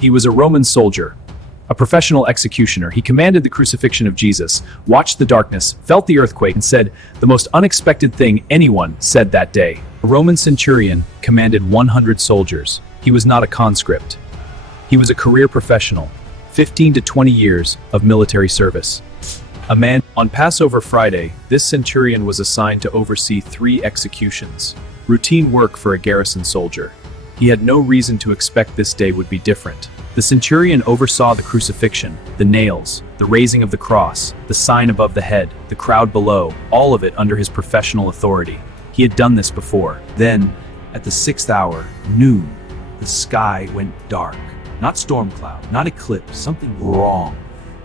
He was a Roman soldier, a professional executioner. He commanded the crucifixion of Jesus, watched the darkness, felt the earthquake, and said the most unexpected thing anyone said that day. A Roman centurion commanded 100 soldiers. He was not a conscript. He was a career professional, 15 to 20 years of military service. A man. On Passover Friday, this centurion was assigned to oversee 3 executions, routine work for a garrison soldier. He had no reason to expect this day would be different. The centurion oversaw the crucifixion, the nails, the raising of the cross, the sign above the head, the crowd below, all of it under his professional authority. He had done this before. Then, at the 6th hour, noon, the sky went dark. Not storm cloud, not eclipse, something wrong.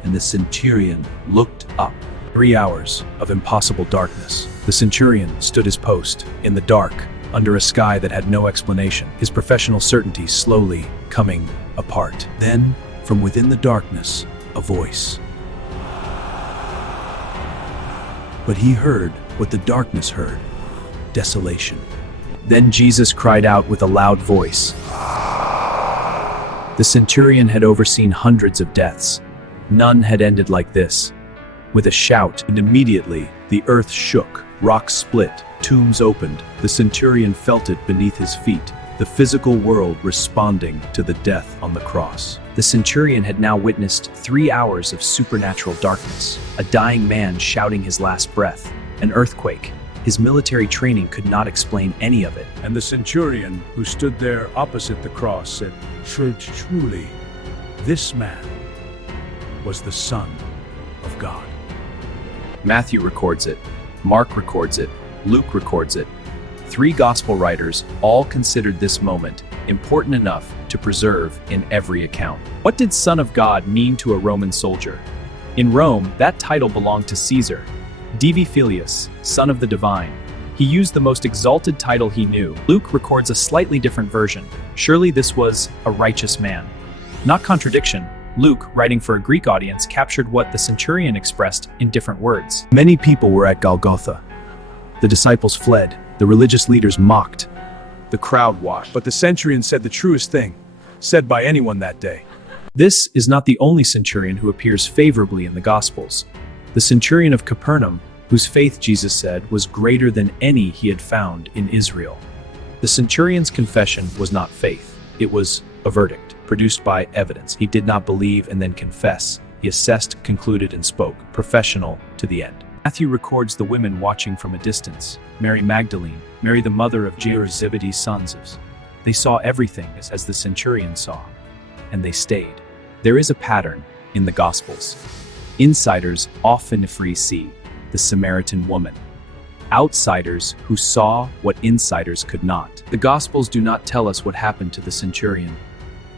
And the centurion looked up. 3 hours of impossible darkness. The centurion stood his post, in the dark, under a sky that had no explanation, his professional certainty slowly coming apart. Then, from within the darkness, a voice. But he heard what the darkness heard: desolation. Then Jesus cried out with a loud voice. The centurion had overseen hundreds of deaths. None had ended like this. With a shout, and immediately the earth shook, rocks split, tombs opened. The centurion felt it beneath his feet, the physical world responding to the death on the cross. The centurion had now witnessed 3 hours of supernatural darkness, a dying man shouting his last breath, an earthquake. His military training could not explain any of it. And the centurion who stood there opposite the cross said, Truly, this man was the Son of God. Matthew records it, Mark records it, Luke records it. 3 gospel writers all considered this moment important enough to preserve in every account. What did Son of God mean to a Roman soldier? In Rome, that title belonged to Caesar. Divi Filius, Son of the Divine. He used the most exalted title he knew. Luke records a slightly different version. Surely this was a righteous man. Not contradiction. Luke, writing for a Greek audience, captured what the centurion expressed in different words. Many people were at Golgotha. The disciples fled. The religious leaders mocked. The crowd watched. But the centurion said the truest thing said by anyone that day. This is not the only centurion who appears favorably in the Gospels. The centurion of Capernaum, whose faith Jesus said was greater than any he had found in Israel. The centurion's confession was not faith. It was a verdict, produced by evidence. He did not believe and then confess. He assessed, concluded, and spoke, professional to the end. Matthew records the women watching from a distance. Mary Magdalene, Mary the mother of Jairus, Zebedee's sons. They saw everything as the centurion saw, and they stayed. There is a pattern in the Gospels. Insiders often see the Samaritan woman. Outsiders who saw what insiders could not. The Gospels do not tell us what happened to the centurion.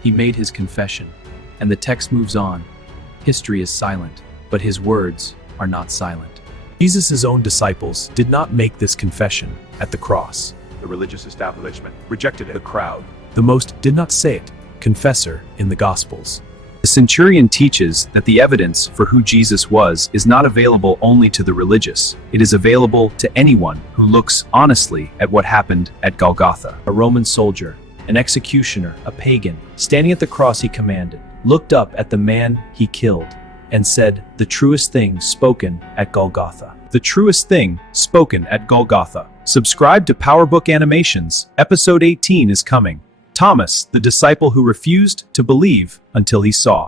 He made his confession, and the text moves on. History is silent, but his words are not silent. Jesus' own disciples did not make this confession at the cross. The religious establishment rejected it. The crowd. The most did not say it, confessor, in the Gospels. The centurion teaches that the evidence for who Jesus was is not available only to the religious. It is available to anyone who looks honestly at what happened at Golgotha. A Roman soldier, an executioner, a pagan, standing at the cross he commanded, looked up at the man he killed and said the truest thing spoken at Golgotha. The truest thing spoken at Golgotha. Subscribe to PowerBookAnimations. Episode 18 is coming. Thomas, the disciple who refused to believe until he saw.